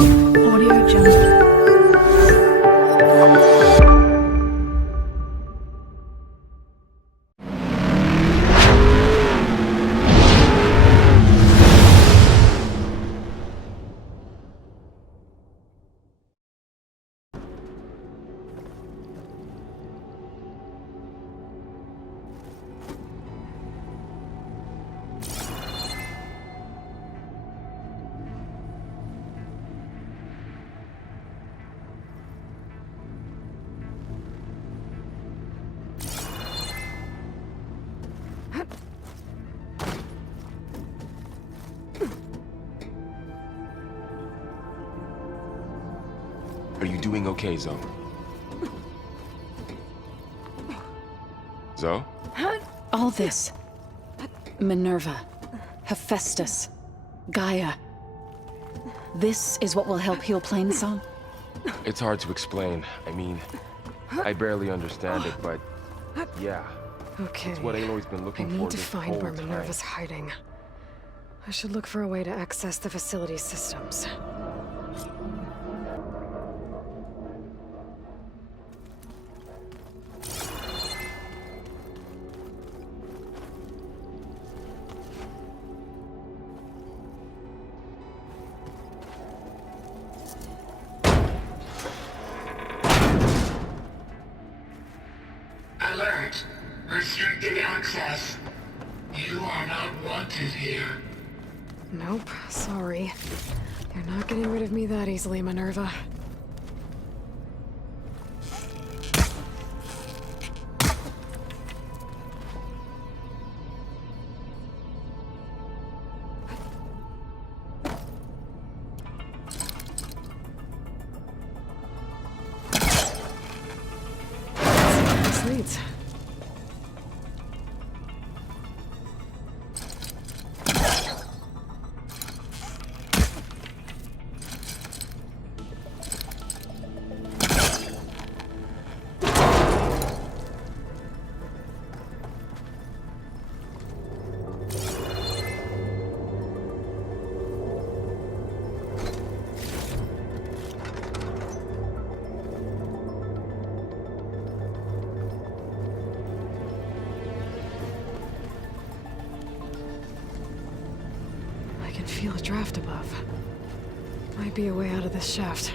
Audio Jungle. Are you doing okay, Zoe? Zoe? All this. Minerva. Hephaestus. Gaia. This is what will help heal Plainsong? It's hard to explain. I mean, I barely understand it, but yeah. Okay. It's what Aloy's been looking for I need to this find whole where time. Minerva's hiding. I should look for a way to access the facility systems. Alert! Restricted access. You are not wanted here. Nope, sorry. You're not getting rid of me that easily, Minerva. This leads. I can feel a draft above. Might be a way out of this shaft.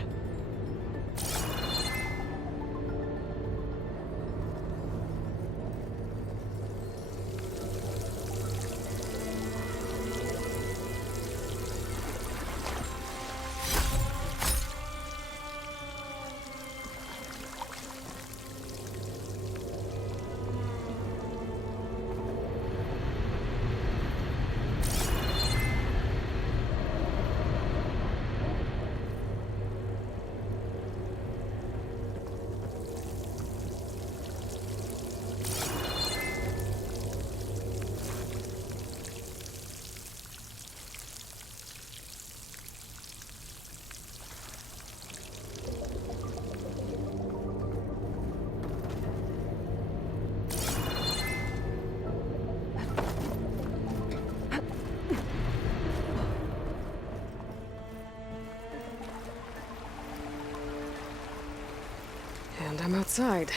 And I'm outside.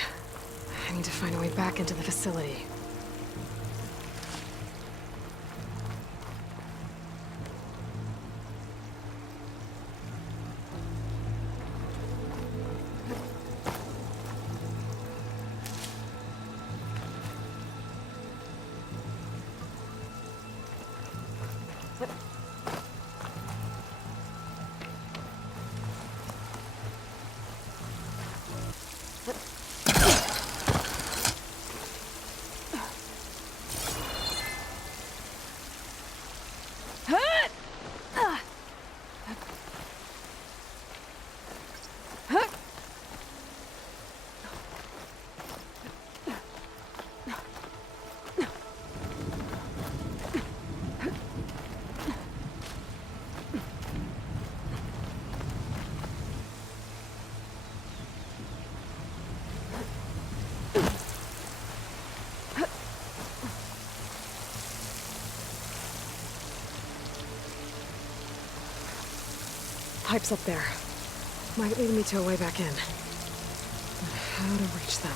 I need to find a way back into the facility. pipes up there. Might lead me to a way back in. But how to reach them?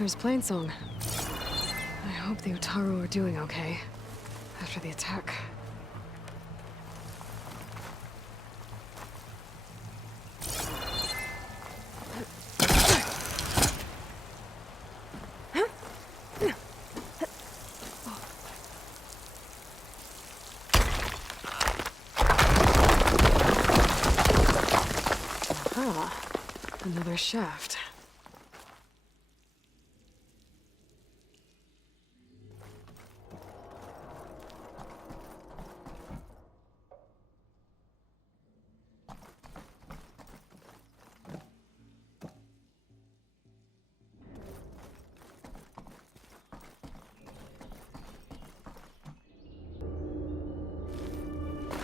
There's Plainsong. I hope the Utaru are doing okay after the attack. Aha, another shaft.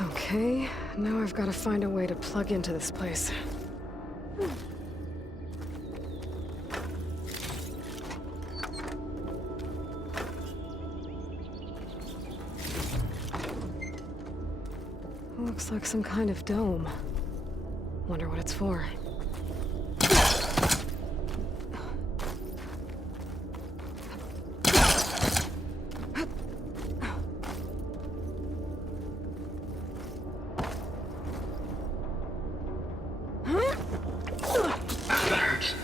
Okay, now I've got to find a way to plug into this place. Looks like some kind of dome. Wonder what it's for. Alert.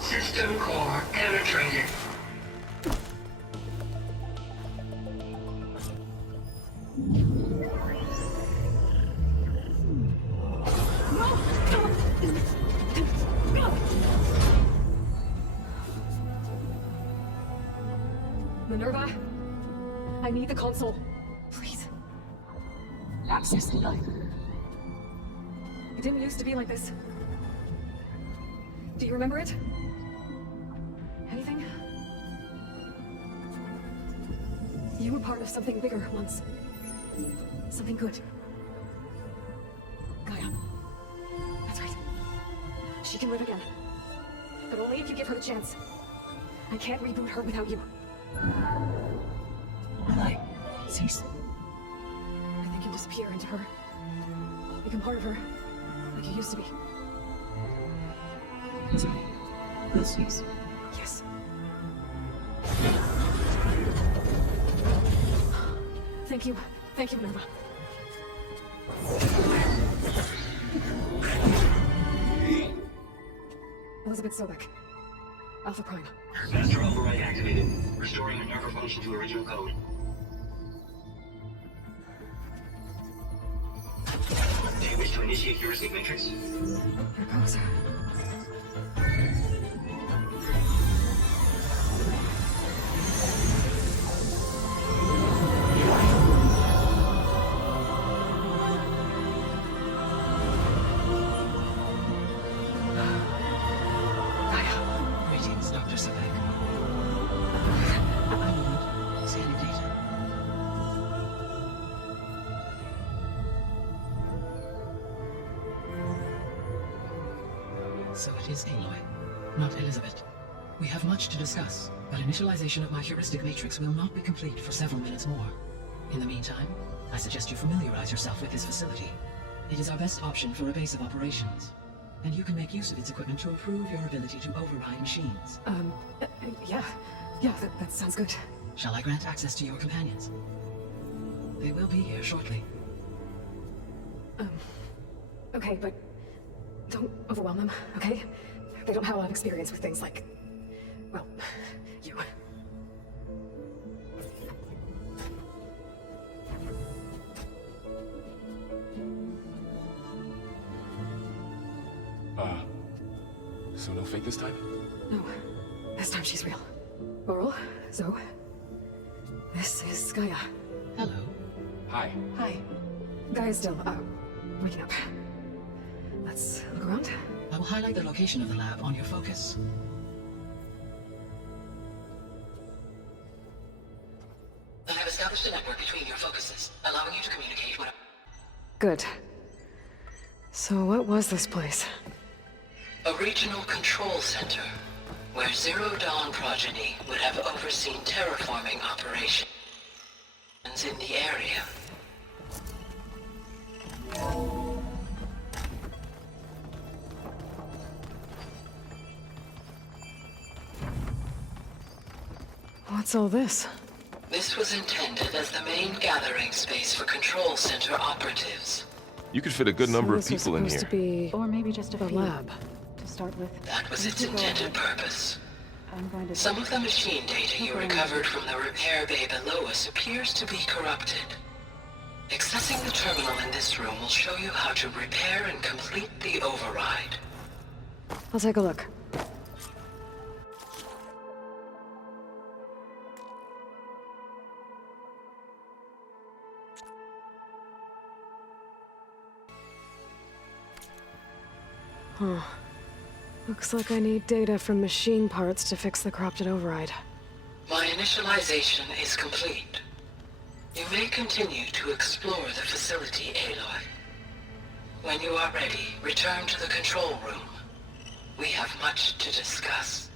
System core penetrated. Minerva? I need the console. Please. Access denied. It didn't used to be like this. Do you remember it? Anything? You were part of something bigger once. Something good. Gaia. That's right. She can live again. But only if you give her the chance. I can't reboot her without you. Will I cease? I think you disappear into her. Become part of her, like you used to be. Sorry. Will cease. Yes. Thank you. Thank you, Minerva. Elizabeth Sobek. Alpha Prime. Master override activated, restoring Minerva function to original code. Do you wish to initiate heuristic matrix? Here goes. Greetings, Dr. Sobek. I need scanning data. So it is Aloy, not Elizabeth. We have much to discuss, but initialization of my heuristic matrix will not be complete for several minutes more. In the meantime, I suggest you familiarize yourself with this facility. It is our best option for a base of operations, and you can make use of its equipment to improve your ability to override machines. Yeah. Yeah, that sounds good. Shall I grant access to your companions? They will be here shortly. Okay, but don't overwhelm them, okay? They don't have a lot of experience with things like, well, you. So no fake this time? No, This time she's real. Oral, Zoe. This is Gaia. Hello. Hi. Hi. Gaia's still, waking up. Let's look around. I will highlight the location of the lab on your focus. I have established a network between your focuses, allowing you to communicate when... Good. So what was this place? A regional control center, where Zero Dawn progeny would have overseen terraforming operations in the area. What's all this? This was intended as the main gathering space for control center operatives. You could fit a good number of So this was people in supposed here. to be Or maybe just a the few lab. to start with. That was its intended purpose. I'm going to... Some of the machine data you recovered from the repair bay below us appears to be corrupted. Accessing the terminal in this room will show you how to repair and complete the override. I'll take a look. Huh. Looks like I need data from machine parts to fix the corrupted override. My initialization is complete. You may continue to explore the facility, Aloy. When you are ready, return to the control room. We have much to discuss.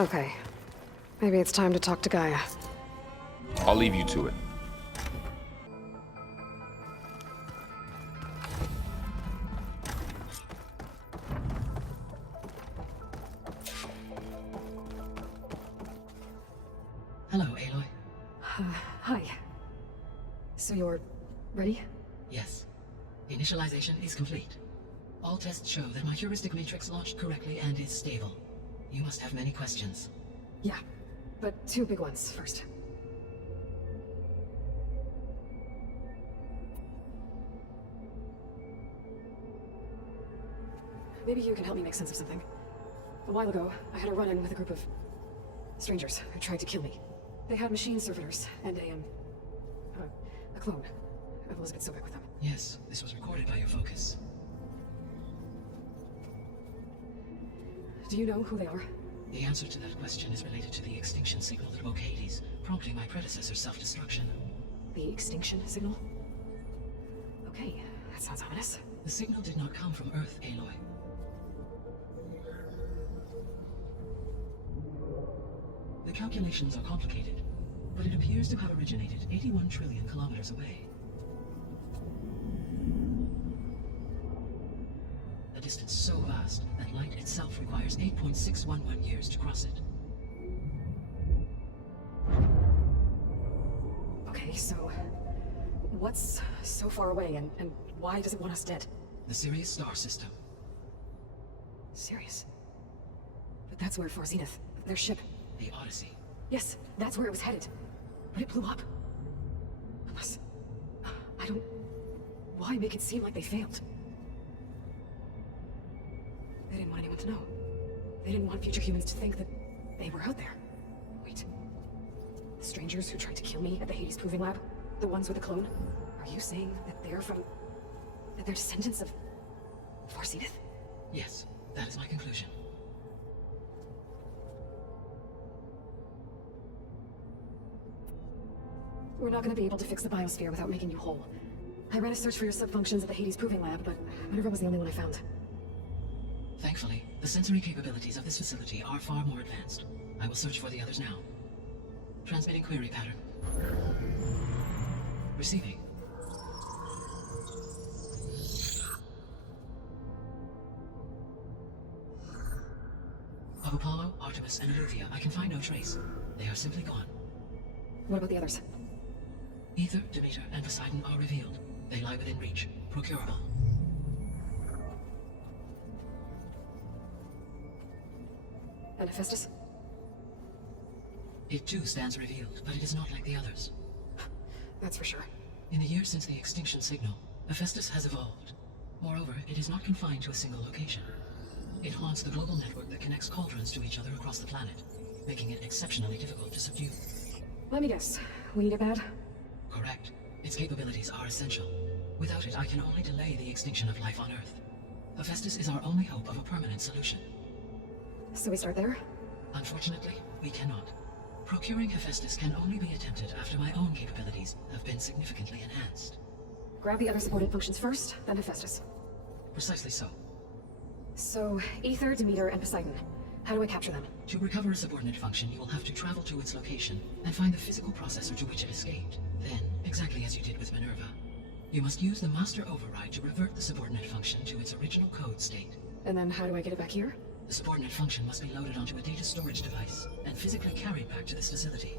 Okay. Maybe it's time to talk to Gaia. I'll leave you to it. Hello, Aloy. Hi. So you're ready? Yes. Initialization is complete. All tests show that my heuristic matrix launched correctly and is stable. You must have many questions. Yeah. But two big ones first. Maybe you can help me make sense of something. A while ago, I had a run-in with a group of strangers who tried to kill me. They had machine servitors and a clone of Elizabeth Sobek with them. Yes, this was recorded by your focus. Do you know who they are? The answer to that question is related to the extinction signal that woke Hades, prompting my predecessor's self-destruction. The extinction signal? Okay, that sounds ominous. The signal did not come from Earth, Aloy. The calculations are complicated, but it appears to have originated 81 trillion kilometers away. A distance so vast that light itself requires 8.611 years to cross it. Okay, so what's so far away and why does it want us dead? The Sirius star system. Sirius? But that's where Zenith, their ship. The Odyssey. Yes, that's where it was headed. But it blew up. Unless... I don't... Why make it seem like they failed? They didn't want anyone to know. They didn't want future humans to think that they were out there. Wait. The strangers who tried to kill me at the Hades Proving Lab? The ones with the clone? Are you saying that they're from... that they're descendants of... Zenith? Yes, that is my conclusion. We're not going to be able to fix the biosphere without making you whole. I ran a search for your subfunctions at the Hades Proving Lab, but Minerva was the only one I found. Thankfully, the sensory capabilities of this facility are far more advanced. I will search for the others now. Transmitting query pattern. Receiving. Of Apollo, Artemis, and Eleuthia, I can find no trace. They are simply gone. What about the others? Ether, Demeter, and Poseidon are revealed. They lie within reach. Procurable. And Hephaestus? It too stands revealed, but it is not like the others. That's for sure. In the years since the extinction signal, Hephaestus has evolved. Moreover, it is not confined to a single location. It haunts the global network that connects cauldrons to each other across the planet, making it exceptionally difficult to subdue. Let me guess. We need it bad? Correct. Its capabilities are essential. Without it, I can only delay the extinction of life on Earth. Hephaestus is our only hope of a permanent solution. So we start there? Unfortunately, we cannot. Procuring Hephaestus can only be attempted after my own capabilities have been significantly enhanced. Grab the other subordinate functions first, then Hephaestus. Precisely so. So, Ether, Demeter, and Poseidon. How do I capture them? To recover a subordinate function, you will have to travel to its location and find the physical processor to which it escaped. Then, exactly as you did with Minerva, you must use the master override to revert the subordinate function to its original code state. And then how do I get it back here? The subordinate function must be loaded onto a data storage device and physically carried back to this facility.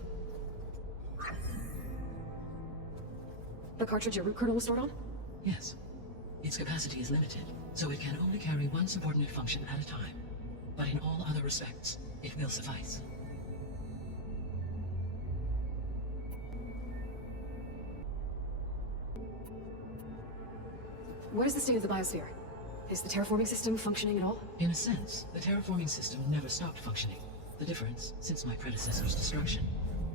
The cartridge your root kernel was stored on? Yes. Its capacity is limited, so it can only carry one subordinate function at a time. But in all other respects, it will suffice. What is the state of the biosphere? Is the terraforming system functioning at all? In a sense, the terraforming system never stopped functioning. The difference, since my predecessor's destruction,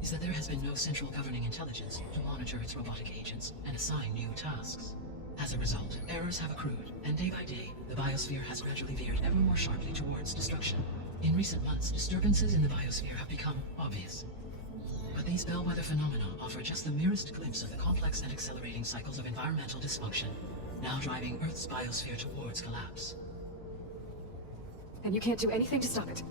is that there has been no central governing intelligence to monitor its robotic agents and assign new tasks. As a result, errors have accrued, and day by day, the biosphere has gradually veered ever more sharply towards destruction. In recent months, disturbances in the biosphere have become obvious. But these bellwether phenomena offer just the merest glimpse of the complex and accelerating cycles of environmental dysfunction, now driving Earth's biosphere towards collapse. And you can't do anything to stop it?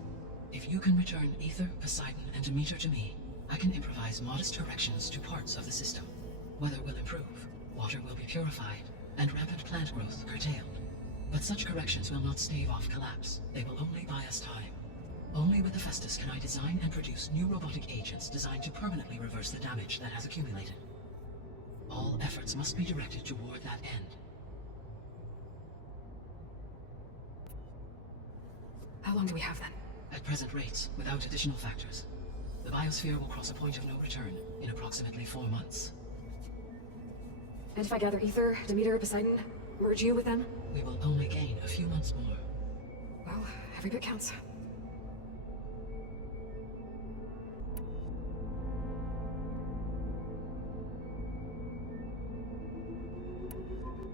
If you can return Ether, Poseidon, and Demeter to me, I can improvise modest corrections to parts of the system. Weather will improve, water will be purified, and rampant plant growth curtailed. But such corrections will not stave off collapse. They will only buy us time. Only with Hephaestus can I design and produce new robotic agents designed to permanently reverse the damage that has accumulated. All efforts must be directed toward that end. How long do we have then? At present rates, without additional factors, the biosphere will cross a point of no return in approximately 4 months. And if I gather Ether, Demeter, Poseidon, merge you with them? We will only gain a few months more. Well, every bit counts.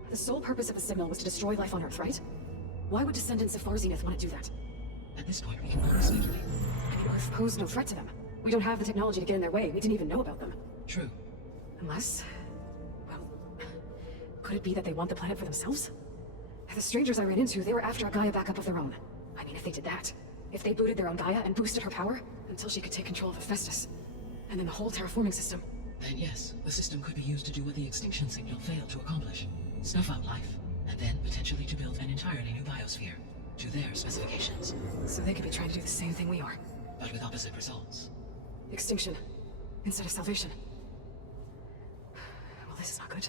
The sole purpose of the signal was to destroy life on Earth, right? Why would descendants of Far Zenith want to do that? At this point, we can only speculate. I mean, Earth posed no threat to them. We don't have the technology to get in their way. We didn't even know about them. True. Unless... well... could it be that they want the planet for themselves? The strangers I ran into, they were after a Gaia backup of their own. I mean, if they did that, if they booted their own Gaia and boosted her power, until she could take control of Hephaestus, and then the whole terraforming system... Then yes, the system could be used to do what the extinction signal failed to accomplish. Snuff out life, and then potentially to build an entirely new biosphere, to their specifications. So they could be trying to do the same thing we are. But with opposite results. Extinction, instead of salvation. Well, this is not good.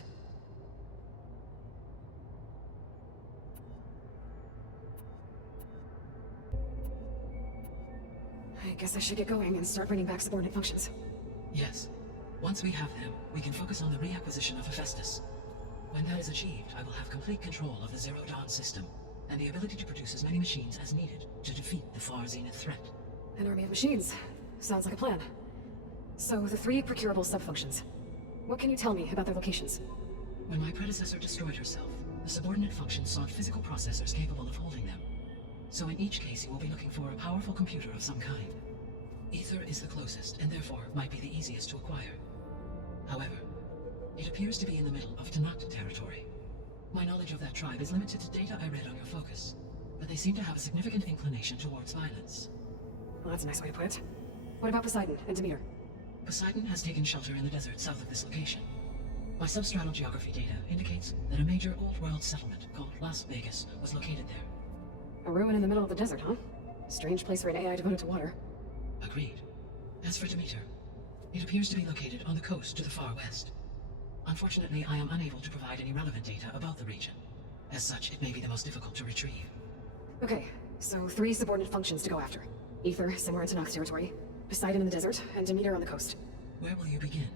I guess I should get going and start bringing back subordinate functions. Yes. Once we have them, we can focus on the reacquisition of Hephaestus. When that is achieved, I will have complete control of the Zero Dawn system, and the ability to produce as many machines as needed to defeat the Far Zenith threat. An army of machines. Sounds like a plan. So, the 3 procurable subfunctions. What can you tell me about their locations? When my predecessor destroyed herself, the subordinate functions sought physical processors capable of holding them. So in each case, you will be looking for a powerful computer of some kind. Ether is the closest, and therefore might be the easiest to acquire. However, it appears to be in the middle of Tanakh territory. My knowledge of that tribe is limited to data I read on your focus, but they seem to have a significant inclination towards violence. Well, that's a nice way to put it. What about Poseidon and Demeter? Poseidon has taken shelter in the desert south of this location. My substratal geography data indicates that a major old-world settlement called Las Vegas was located there. A ruin in the middle of the desert, huh? Strange place for an AI devoted to water. Agreed. As for Demeter, it appears to be located on the coast to the far west. Unfortunately, I am unable to provide any relevant data about the region. As such, it may be the most difficult to retrieve. Okay, so 3 subordinate functions to go after. Ether somewhere in Tanakh territory, Poseidon in the desert, and Demeter on the coast. Where will you begin?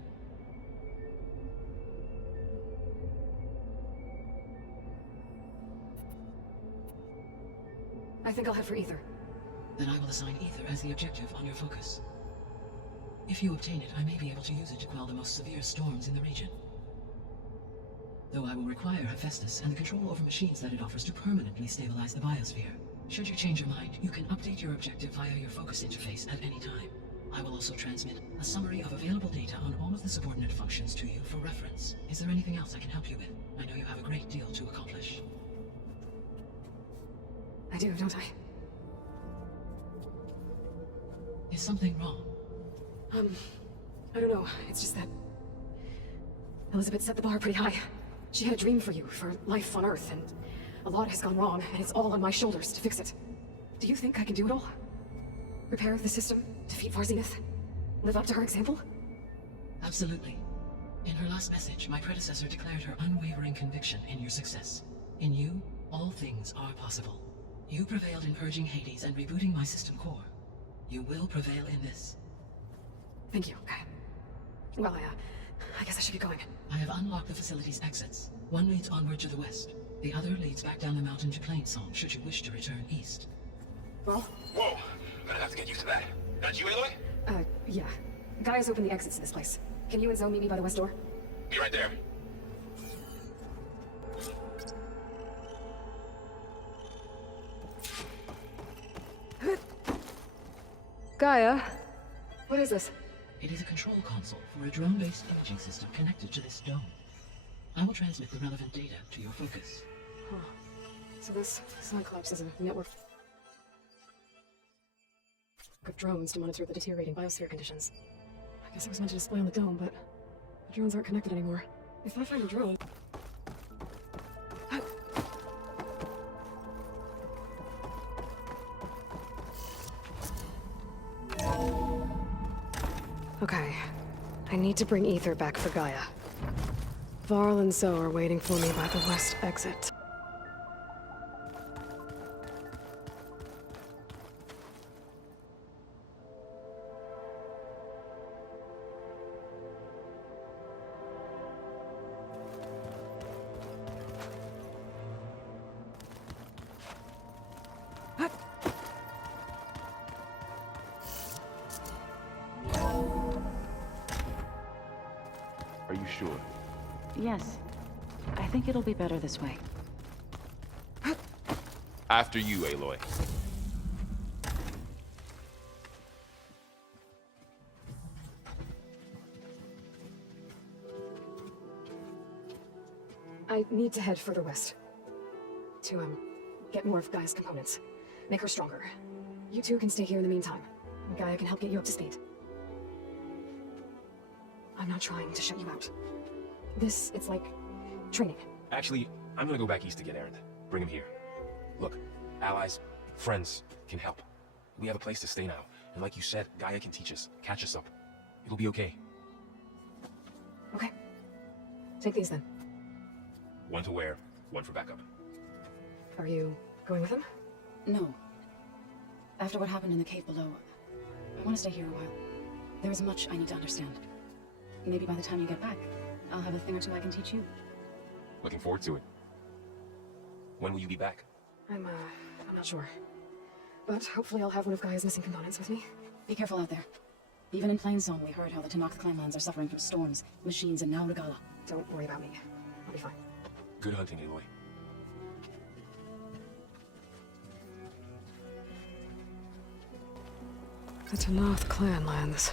I think I'll head for Ether. Then I will assign Ether as the objective on your focus. If you obtain it, I may be able to use it to quell the most severe storms in the region. Though I will require Hephaestus and the control over machines that it offers to permanently stabilize the biosphere. Should you change your mind, you can update your objective via your focus interface at any time. I will also transmit a summary of available data on all of the subordinate functions to you for reference. Is there anything else I can help you with? I know you have a great deal to accomplish. I do, don't I? Is something wrong? I don't know. It's just that Elizabeth set the bar pretty high. She had a dream for you, for life on Earth, and a lot has gone wrong, and it's all on my shoulders to fix it. Do you think I can do it all? Repair the system, defeat Varzinith, live up to her example? Absolutely. In her last message, my predecessor declared her unwavering conviction in your success. In you, all things are possible. You prevailed in purging Hades and rebooting my system core. You will prevail in this. Thank you, okay. Well, I guess I should get going. I have unlocked the facility's exits. One leads onward to the west. The other leads back down the mountain to Plainsong, should you wish to return east. Well? Whoa! I'm gonna have to get used to that. That you, Aloy? Yeah. Gaia's opened the exits to this place. Can you and Zoe meet me by the west door? Be right there. Gaia? What is this? It is a control console for a drone-based imaging system connected to this dome. I will transmit the relevant data to your focus. Huh. So this Cyclops is a network of drones to monitor the deteriorating biosphere conditions. I guess it was meant to display on the dome, but the drones aren't connected anymore. If I find a drone... Okay. I need to bring Ether back for Gaia. Varl and Zoe are waiting for me by the west exit. Are you sure? Yes. I think it'll be better this way. After you, Aloy. I need to head further west. To, get more of Gaia's components. Make her stronger. You two can stay here in the meantime. Gaia can help get you up to speed. I'm not trying to shut you out. It's like training. Actually, I'm gonna go back east to get Erend. Bring him here. Look, allies, friends can help. We have a place to stay now, and like you said, Gaia can teach us, catch us up. It'll be okay. Okay. Take these then. One to wear, one for backup. Are you going with him? No. After what happened in the cave below, I want to stay here a while. There is much I need to understand. Maybe by the time you get back, I'll have a thing or two I can teach you. Looking forward to it. When will you be back? I'm not sure. But hopefully I'll have one of Gaia's missing components with me. Be careful out there. Even in Plainsong, we heard how the Tanakh clanlands are suffering from storms, machines, and now Regala. Don't worry about me. I'll be fine. Good hunting, Aloy. The Tanakh clanlands.